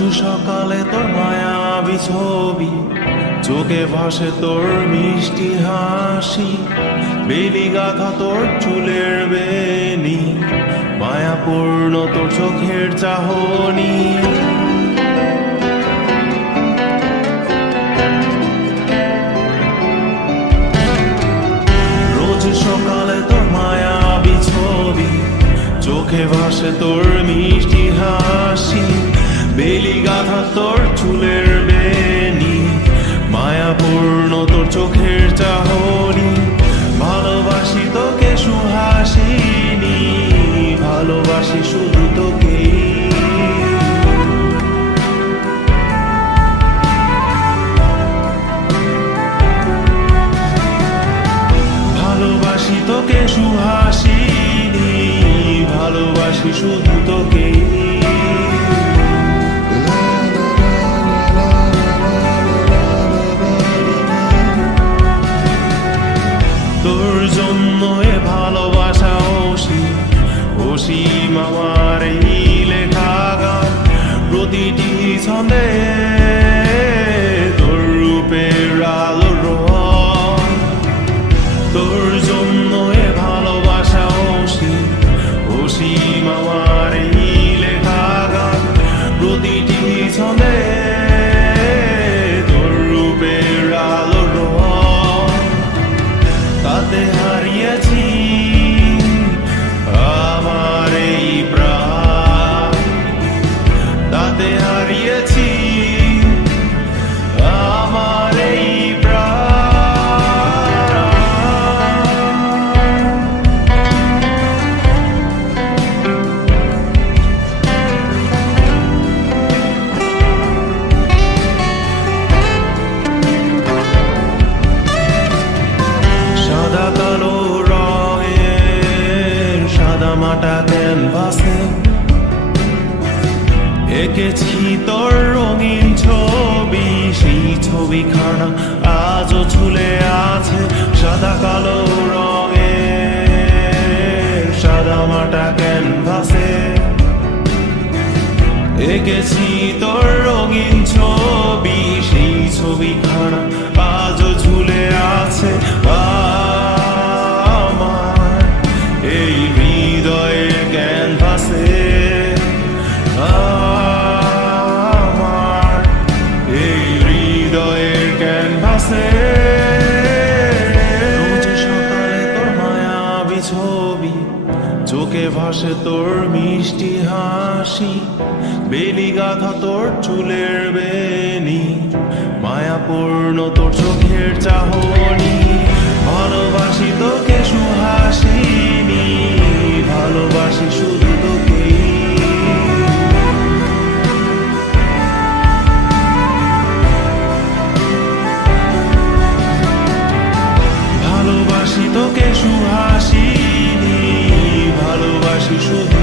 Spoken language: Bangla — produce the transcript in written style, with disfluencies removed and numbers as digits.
রোজ সকালে তোর মায়াবী ছবি, চোখে ভাসে তোর মিষ্টি হাসি, বেলি গাথা তোর চুলের বেনি, মায়াপূর্ণ তোর চোখের চাহনি। রোজ সকালে তোর মায়াবী ছবি, চোখে ভাসে তোর মিষ্টি হাসি, বেলি গাথা তোর চুলের বেনি, মায়াপূর্ণ তোর চোখের চাহনি। ভালোবাসি তোকে সুহাসিনী, ভালোবাসি শুধু তোকে। ভালোবাসি তোকে সুহাসিনী, ভালোবাসি শুধু তোকে। তোর জন্য এ ভালোবাসা অসীম, অসীম আমার এই লেখা গান, প্রতিটি ছন্দে তোর রূপের আলো রং। তোর জন্য এ ভালোবাসা অসীম, অসীম আমার এই লেখা গান, প্রতিটি ছন্দে তোর রূপের আলো রং। তাতে হারিয়েছি আমার এই প্রাণ, তাতে হারিয়েছি আমার এই সাদা কালো রঙের সাদা মাটা ক্যানভাসে এঁকেছি তোর রঙিন ছবি, সেই ছবিখানা আজও ঝুলে আছে। সাদা কালো রঙের সাদা মাটা ক্যানভাসে এঁকেছি তোর রঙিন ছবি, সেই ছবিখানা আজও ঝুলে আছে আমার এই হৃদয়ের ক্যানভাসে। আমার এই হৃদয়ের ক্যানভাসে। রোজ সকালে তোর মায়াবী ছবি, চোখে ভাসে তোর মিষ্টি হাসি, বেলি গাথা তোর চুলের বেনি, মায়াপূর্ণ তোর চোখের চাহনি। ভালোবাসি তোকে সুহাসিনী, ভালোবাসি শুধু তোকে। ভালোবাসি তোকে সুহাসিনী, ভালোবাসি শুধু